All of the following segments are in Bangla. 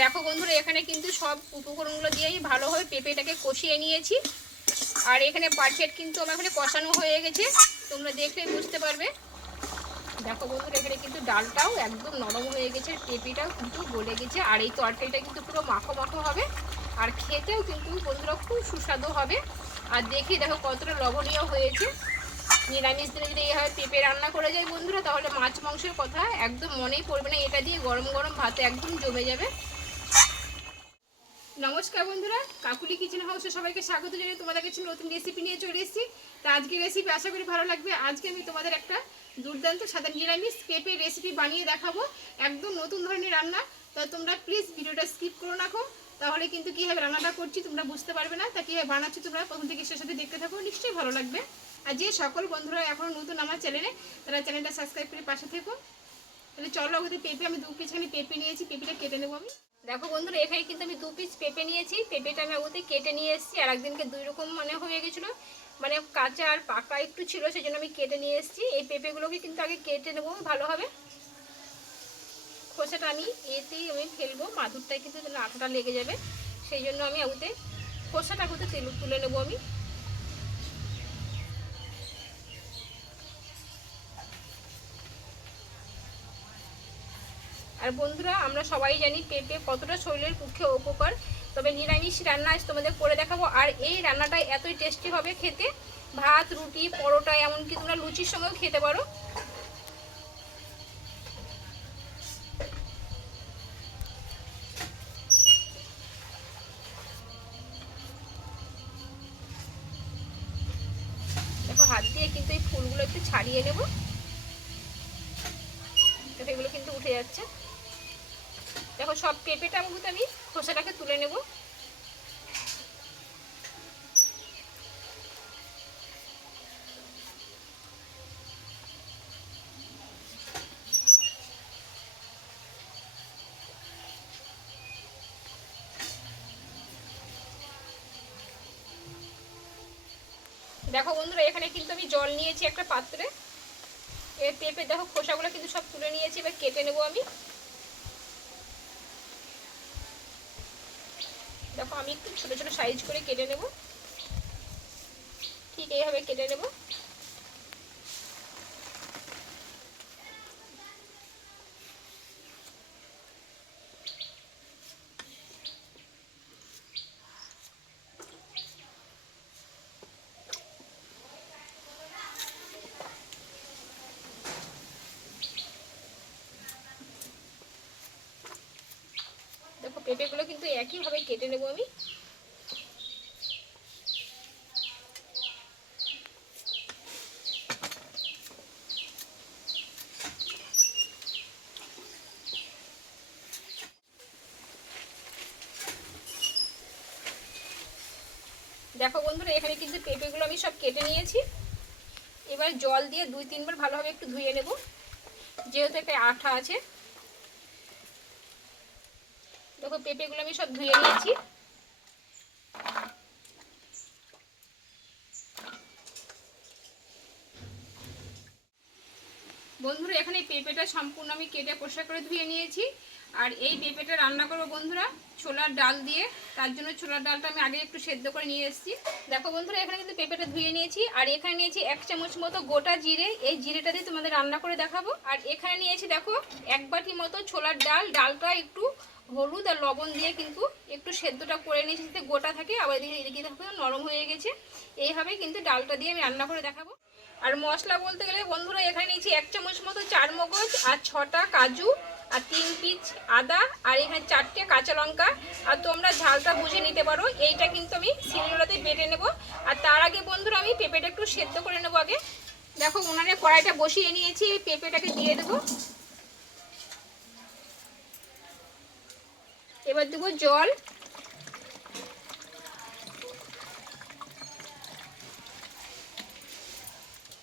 দেখো বন্ধুরা, এখানে কিন্তু সব উপকরণগুলো দিয়েই ভালোভাবে পেঁপেটাকে কষিয়ে নিয়েছি। আর এখানে পারফেক্ট কিন্তু আমার এখানে কষানো হয়ে গেছে, তোমরা দেখলে বুঝতে পারবে। দেখো বন্ধুরা, এখানে কিন্তু ডালটাও একদম নরম হয়ে গেছে, পেঁপেটাও কিন্তু গলে গেছে, আর এই তরকারিটা কিন্তু পুরো মাখো মাখো হবে। আর খেতেও কিন্তু বন্ধুরা খুব সুস্বাদু হবে। আর দেখি, দেখো কতটা লবণীয় হয়েছে। নিরামিষ দিনে যদি এইভাবে পেঁপে রান্না করে যায় বন্ধুরা, তাহলে মাছ মাংসের কথা একদম মনেই পড়বে না। এটা দিয়ে গরম গরম ভাতে একদম জমে যাবে। নমস্কার বন্ধুরা, কাকুলি কিচেন হাউসে সবাইকে স্বাগত জানিয়ে তোমাদের কাছে নতুন রেসিপি নিয়ে চলে এসেছি। তা আজকে রেসিপি আশা করি ভালো লাগবে। আজকে আমি তোমাদের একটা দুর্দান্ত সাদা নিরামিষ পেঁপে রেসিপি বানিয়ে দেখাবো। একদম নতুন ধরনের রান্না। তো তোমরা প্লিজ ভিডিওটা স্কিপ করো রাখো তাহলে কিন্তু কীভাবে রান্নাটা করছি তোমরা বুঝতে পারবে না। তা কীভাবে বানাচ্ছি তোমরা প্রথম থেকে সাথে দেখতে থাকো, নিশ্চয়ই ভালো লাগবে। আর যে সকল বন্ধুরা এখনও নতুন আমার চ্যানেলে তারা চ্যানেলটা সাবস্ক্রাইব করে পাশে থেকো। তাহলে চলো ওদের পেঁপে আমি দু পিস খানি পেঁপে নিয়েছি। পেঁপেটা কেটে নেব আমি। দেখো বন্ধুরা, এখানে কিন্তু আমি দু পিস পেঁপে নিয়েছি। পেঁপেটা আমি ওতে কেটে নিয়ে এসেছি, আর একদিনকে দুই রকম মানে হয়ে গেছিল। মানে কাঁচা আর পাকা একটু ছিল সেই জন্য আমি কেটে নিয়ে এসেছি। এই পেঁপেগুলোকে কিন্তু আগে কেটে নেব ভালোভাবে খোসাটা আমি এতেই আমি ফেলব, মাদুরটায় কিন্তু আঠাটা লেগে যাবে। সেই জন্য আমি ওতে খোসাটা আগুতে তুলে নেব আমি। আর বন্ধুরা, আমরা সবাই জানি পেঁপে কতটা শরীরের পক্ষে উপকার। তবে নিরামিষ রান্না আজ তোমাদের করে দেখাবো। আর এই রান্নাটা এতই টেস্টি হবে খেতে। ভাত, রুটি, পরোটা, এমনকি তোমরা লুচির সঙ্গেও খেতে পারো দেখো হাত দিয়ে কিন্তু এই ফুলগুলো একটু ছাড়িয়ে নেব দেখো এগুলো কিন্তু উঠে যাচ্ছে দেখো সব পেঁপেটা কিন্তু আমি খোসাটাকে তুলে নেব। দেখো বন্ধুরা, এখানে কিন্তু আমি জল নিয়েছি একটা পাত্রে। এর পেঁপে, দেখো খোসাগুলো কিন্তু সব তুলে নিয়েছি, এবার কেটে নেব আমি। দেখো আমি একটু ছোট ছোট সাইজ করে কেটে নেব। ঠিক এইভাবে কেটে নেব দেখো পেঁপেগুলো কিন্তু একইভাবে কেটে নেব আমি। দেখো বন্ধুরা, এখানে কিন্তু পেঁপেগুলো আমি সব কেটে নিয়েছি। এবার জল দিয়ে দুই তিনবার ভালোভাবে একটু ধুয়ে নেব। যেহেতু একটা আঠা আছে দেখো পেঁপেগুলো আমি সব ধুয়ে নিয়েছি। বন্ধুরা, এখানে পেঁপেটা সম্পূর্ণ আমি কেটে পরিষ্কার করে ধুয়ে নিয়েছি। আর এই পেঁপেটা রান্না করব বন্ধুরা, ছোলার ডাল দিয়ে। তার জন্য ছোলার ডালটা আমি আগে একটু সেদ্ধ করে নিয়ে এসেছি। দেখো বন্ধুরা, এখানে কিন্তু পেঁপেটা ধুয়ে নিয়েছি। আর এখানে নিয়েছি এক চামচ মতো গোটা জিরে। এই জিরেটা দিয়ে তোমাদের রান্না করে দেখাবো। আর এখানে নিয়েছি, দেখো, এক বাটি মতো ছোলার ডাল। ডালটা একটু হলুদ আর লবণ দিয়ে কিন্তু একটু সেদ্ধটা করে নিয়েছি, যাতে গোটা থাকে, আবার এদিকে এদিকে দেখো নরম হয়ে গেছে। এইভাবে কিন্তু ডালটা দিয়ে আমি রান্না করে দেখাবো। আর মশলা বলতে গেলে, বন্ধুরা, এখানে নিয়েছি এক চামচ মতো চার মগজ আর ছটা কাজু আর তিন পিচ আদা আর এখানে চারটে কাঁচা লঙ্কা। আর তোমরা ঝালটা বুঝে নিতে পারো, এইটা কিন্তু আমি শিলনোড়াতে বেটে নেব। আর তার আগে, বন্ধুরা, আমি পেঁপেটা একটু সেদ্ধ করে নেব আগে। দেখো, উনানে কড়াইটা বসিয়ে নিয়েছি পেঁপেটাকে দিয়ে দেবো। এবার দেবো জল।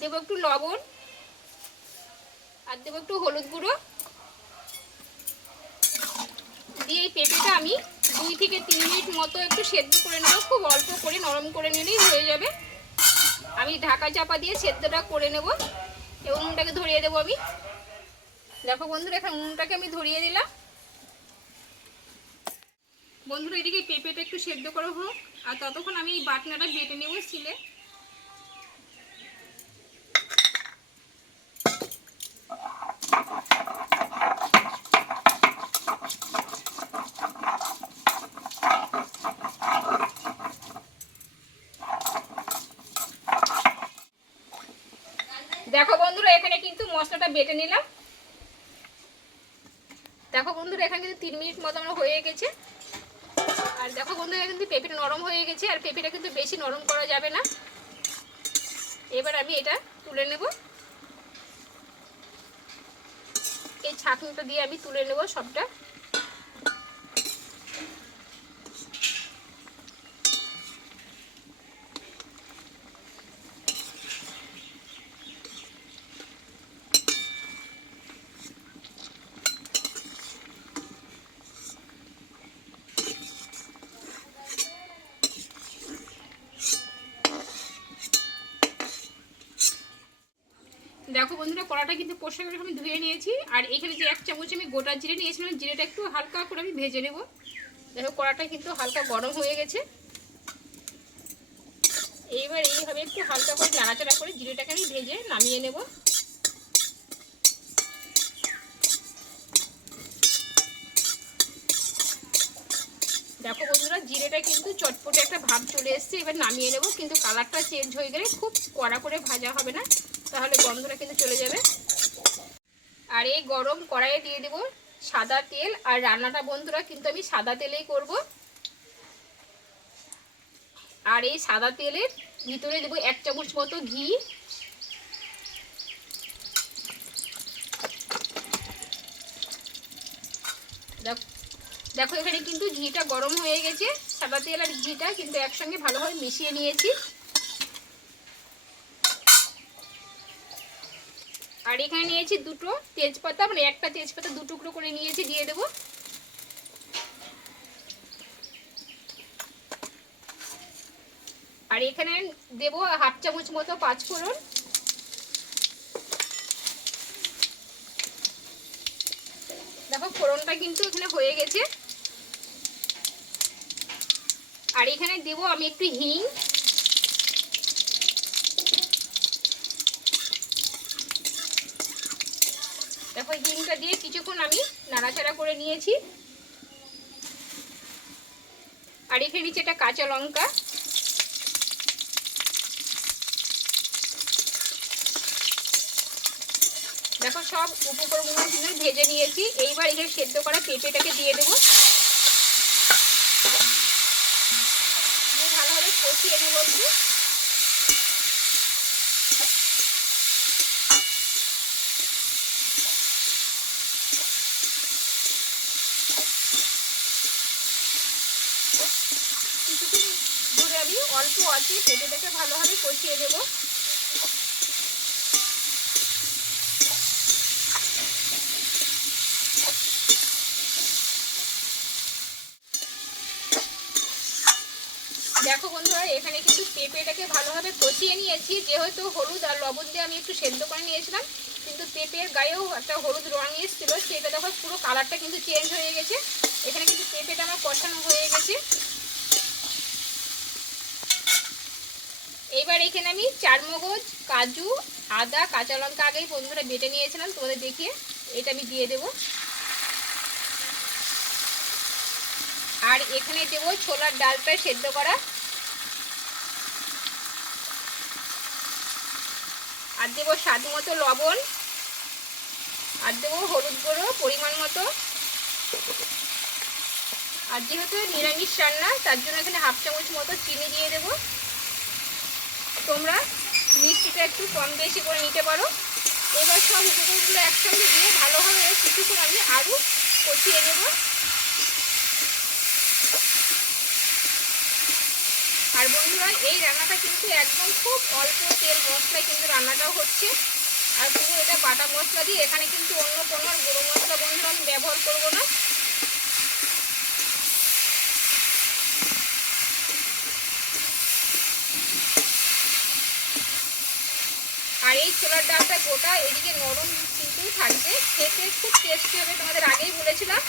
দেবো একটু লবণ আর দেবো একটু হলুদ গুঁড়ো। দিয়ে এই পেঁপেটা আমি দুই থেকে তিন মিনিট মতো একটু সেদ্ধ করে নেব। খুব অল্প করে, নরম করে নিলেই হয়ে যাবে। আমি ঢাকা চাপা দিয়ে সেদ্ধটা করে নেব। এবং উনুনটাকে ধরিয়ে দেবো আমি। দেখো বন্ধুরা, এখন উনুনটাকে আমি ধরিয়ে দিলাম। বন্ধুরা, এদিকে পেঁপেটা একটু সেদ্ধ করা হোক, আর ততক্ষণ আমি এই বাটনাটা বেটে নেব ছিলে দেখো বন্ধুরা, এখানে কিন্তু মশলাটা বেটে নিলাম। দেখো বন্ধুরা, এখানে কিন্তু তিন মিনিট মতো আমার হয়ে গেছে। আর দেখো বন্ধুরা কিন্তু পেঁপেটা নরম হয়ে গেছে, আর পেঁপেটা কিন্তু বেশি নরম করা যাবে না। এবার আমি এটা তুলে নেব। এই ছাঁকনিটা দিয়ে আমি তুলে নেব সবটা। দেখো বন্ধুরা, কড়াটা কিন্তু পোষা করে আমি ধুয়ে নিয়েছি। আর এখানে যে এক চামচ আমি গোটা জিরে নিয়েছিলাম, জিরেটা একটু হালকা করে আমি ভেজে নেব। দেখো, কড়াটা কিন্তু হালকা গরম হয়ে গেছে। এইবার এইভাবে একটু হালকা করে নাড়াচাড়া করে জিরেটাকে আমি ভেজে নামিয়ে নেব। দেখো বন্ধুরা, জিরেটা কিন্তু চটপটে একটা ভাব চলে এসছে, এবার নামিয়ে নেব। কিন্তু কালারটা চেঞ্জ হয়ে গেলে খুব কড়া করে ভাজা হবে না। তাহলে গন্ধটা কিন্তু চলে যাবে। আর এই গরম কড়াইয়ে দিয়ে দেবো সাদা তেল, আর রান্নাটা বন্ধুরা কিন্তু আমি সাদা তেলেই করব। আর এই সাদা তেলের ভিতরে দেবো এক চামচ মতো ঘি। দেখো এখানে কিন্তু ঘিটা গরম হয়ে গেছে। সাদা তেল আর ঘিটা কিন্তু একসঙ্গে ভালোভাবে মিশিয়ে নিয়েছি। আর এখানে নিয়েছি দুটো তেজপাতা মানে একটা তেজপাতা দু টুকরো করে নিয়েছি, দিয়ে দেবো। আর এখানে দেবো হাফ চামচ মতো পাঁচ ফোড়ন। দেখো, ফোড়নটা কিন্তু এখানে হয়ে গেছে। আর এখানে দেবো আমি একটু হিং। দেখো হিংটা দিয়ে কিছুক্ষণ আমি নাড়াচাড়া করে নিয়েছি। আর নিচে একটা কাঁচা লঙ্কা। দেখো, সব উপকরণগুলো কিন্তু ভেজে নিয়েছি। এইবার এখানে সেদ্ধ করা পেঁপেটাকে দিয়ে দেবো। ভালোভাবে কষিয়ে নেব একটু কিছুক্ষণ ধরে আমি আছে পেঁপেটাকে ভালোভাবে কষিয়ে দেবো দেখো বন্ধুরা, এখানে কিন্তু পেঁপেটাকে ভালোভাবে কষিয়ে নিয়েছি। যেহেতু হলুদ আর লবণ দিয়ে আমি একটু সেদ্ধ করে নিয়েছিলাম, কিন্তু পেঁপের গায়েও একটা হলুদ রং এসেছিল, সেটা দেখো পুরো কালারটা কিন্তু চেঞ্জ হয়ে গেছে। এখানে কিন্তু পেঁপেটা আমার কষানো হয়ে গেছে এইবার এখানে আমি চারমগজ কাজু, আদা, কাঁচা লঙ্কা আগেই বন্ধুরা বেটে নিয়েছিলাম, তোমাদের দেখিয়ে এটা আমি দিয়ে দেব। আর এখানে দেবো ছোলার ডালটা সেদ্ধ করা। আর দেবো স্বাদ মতো লবণ। আর দেবো হলুদ গুঁড়ো পরিমাণ মতো। আর যেহেতু নিরামিষ রান্না, তার জন্য এখানে হাফ চামচ মতো চিনি দিয়ে দেবো। তোমরা মিষ্টিটা একটু কম বেশি করে নিতে পারো। এবার সব উপকরণগুলো একসঙ্গে দিয়ে ভালোভাবে কিছুক্ষণ আমি আরও কষিয়ে নেব। আর বন্ধুরা, এই রান্নাটা কিন্তু একদম খুব অল্প তেল মশলায় কিন্তু রান্নাটাও হচ্ছে। আর পুরো এটা বাটা মশলা দিয়ে, এখানে কিন্তু অন্য কোনো গুঁড়ো মশলা বন্ধুরা আমি ব্যবহার করব না। আর এই ছোলার ডালটা গোটা এদিকে নরম কিন্তু থাকবে। খেতে খুব টেস্টি হবে, তোমাদের আগেই বলেছিলাম।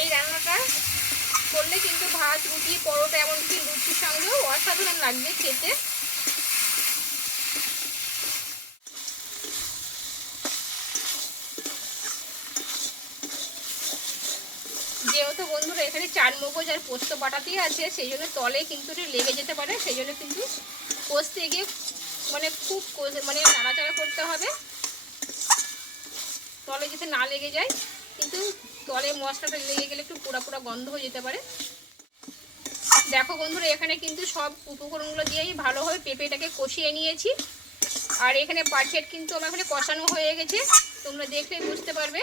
এই রান্নাটা করলে কিন্তু ভাত, রুটি, পরোটা, এমনকি লুচির সঙ্গেও অসাধারণ লাগবে খেতে। যেহেতু বন্ধুরা, এখানে চার মগজ আর পোস্ত বাটাতেই আছে, সেই জন্য তলে কিন্তু লেগে যেতে পারে, সেই জন্য কিন্তু কষতে গিয়ে মানে খুব মানে নাড়াচাড়া করতে হবে। তলে যাতে না লেগে যায়। কিন্তু তলে মশলাটা লেগে গেলে একটু পোড়া পোড়া গন্ধ হয়ে যেতে পারে। দেখো বন্ধুরা, এখানে কিন্তু সব উপকরণগুলো দিয়েই ভালোভাবে পেঁপেটাকে কষিয়ে নিয়েছি। আর এখানে পারফেক্ট কিন্তু আমার এখানে কষানো হয়ে গেছে। তোমরা দেখলে বুঝতে পারবে।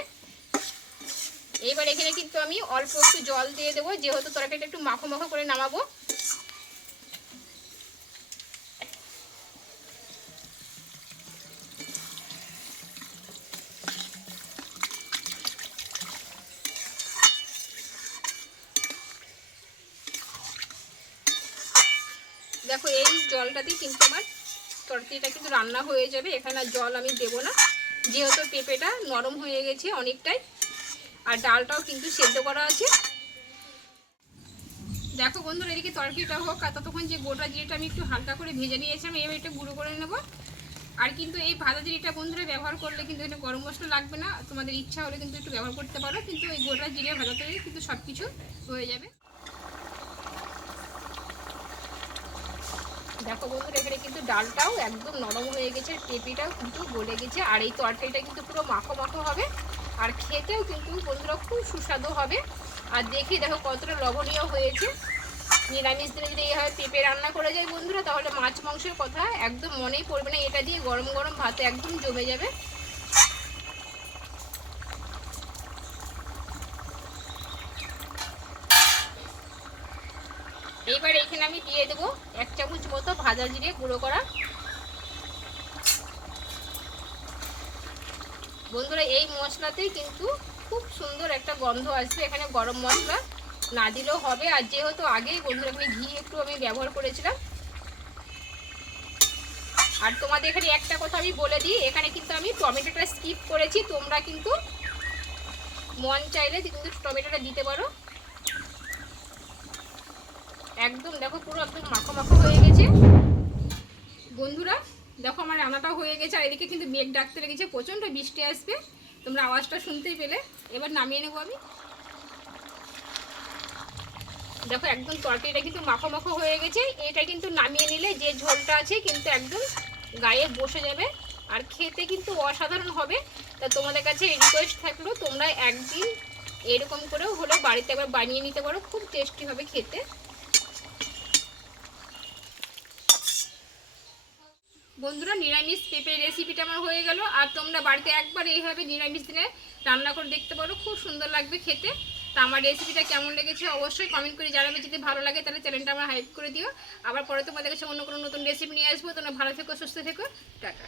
এইবার এখানে কিন্তু আমি অল্প একটু জল দিয়ে দেবো। যেহেতু তরকারিটা একটু মাখো মাখো করে নামাবো। দেখো এই জলটাতেই কিন্তু আমার তরকারিটা কিন্তু রান্না হয়ে যাবে। এখানে আর জল আমি দেবো না। যেহেতু পেঁপেটা নরম হয়ে গেছে অনেকটাই, আর ডালটাও কিন্তু সেদ্ধ করা আছে। দেখো বন্ধুরা, এদিকে তরকারিটা হোক, আর ততক্ষণ যে গোটা জিরেটা আমি একটু হালকা করে ভেজে নিয়েছিলাম, এবার একটু গুঁড়ো করে নেব। আর কিন্তু এই ভাজা জিরেটা বন্ধুরা ব্যবহার করলে কিন্তু এটা গরম মশলা লাগবে না। তোমাদের ইচ্ছা হলে কিন্তু একটু ব্যবহার করতে পারো, কিন্তু এই গোটা জিরে ভাজাতে কিন্তু সব কিছু হয়ে যাবে। দেখো বন্ধুরা, এখানে কিন্তু ডালটাও একদম নরম হয়ে গেছে, পেঁপেটাও কিন্তু গলে গেছে, আর এই তরকারিটা কিন্তু পুরো মাখো মাখো হবে, আর খেতেও কিন্তু বন্ধুরা খুব সুস্বাদু হবে। আর দেখি, দেখো কতটা লবণীয় হয়েছে। নিরামিষ দিনে যদি এইভাবে পেঁপে রান্না করা যায় বন্ধুরা, তাহলে মাছ মাংসের কথা একদম মনেই পড়বে না, এটা দিয়ে গরম গরম ভাতে একদম জমে যাবে এইবার এখানে আমি দিয়ে দেবো এক চামচ মতো ভাজা জিরে গুঁড়ো করা বন্ধুরা, এই মশলাতেই কিন্তু খুব সুন্দর একটা গন্ধ আসবে। এখানে গরম মশলা না দিলেও হবে। আর যেহেতু আগেই বন্ধুরা এখানে ঘি একটু আমি ব্যবহার করেছিলাম। আর তোমাদের এখানে একটা কথা আমি বলে দিই, এখানে কিন্তু আমি টমেটোটা স্কিপ করেছি। তোমরা কিন্তু মন চাইলে কিন্তু টমেটোটা দিতে পারো। একদম দেখো পুরো একদম মাখো মাখো হয়ে গেছে। দেখো আমার রান্নাটাও হয়ে গেছে, আর এদিকে কিন্তু মেঘ ডাকতে লেগেছে, প্রচণ্ড বৃষ্টি আসবে। তোমরা আওয়াজটা শুনতেই পেলে। এবার নামিয়ে নেব আমি। দেখো একদম তরকারিটা কিন্তু মাখো মাখো হয়ে গেছে। এটা কিন্তু নামিয়ে নিলে যে ঝোলটা আছে কিন্তু একদম গায়ে বসে যাবে। আর খেতে কিন্তু অসাধারণ হবে। তা তোমাদের কাছে রিকোয়েস্ট থাকল, তোমরা একদিন এরকম করেও হলেও বাড়িতে একবার বানিয়ে নিতে পারো। খুব টেস্টি হবে খেতে। বন্ধুরা, নিরামিষ পেঁপে রেসিপিটা আমার হয়ে গেল। আর তোমরা বাড়িতে একবার এইভাবে নিরামিষ দিনে রান্না করে দেখতে পারো, খুব সুন্দর লাগবে খেতে। তো আমার রেসিপিটা কেমন লেগেছে অবশ্যই কমেন্ট করে জানাবে। যদি ভালো লাগে তাহলে চ্যানেলটা আমার হাইপ করে দিও। আবার পরে তোমাদের কাছে অন্য কোনো নতুন রেসিপি নিয়ে আসব। তোমরা ভালো থেকো, সুস্থ থেকো। টাটা।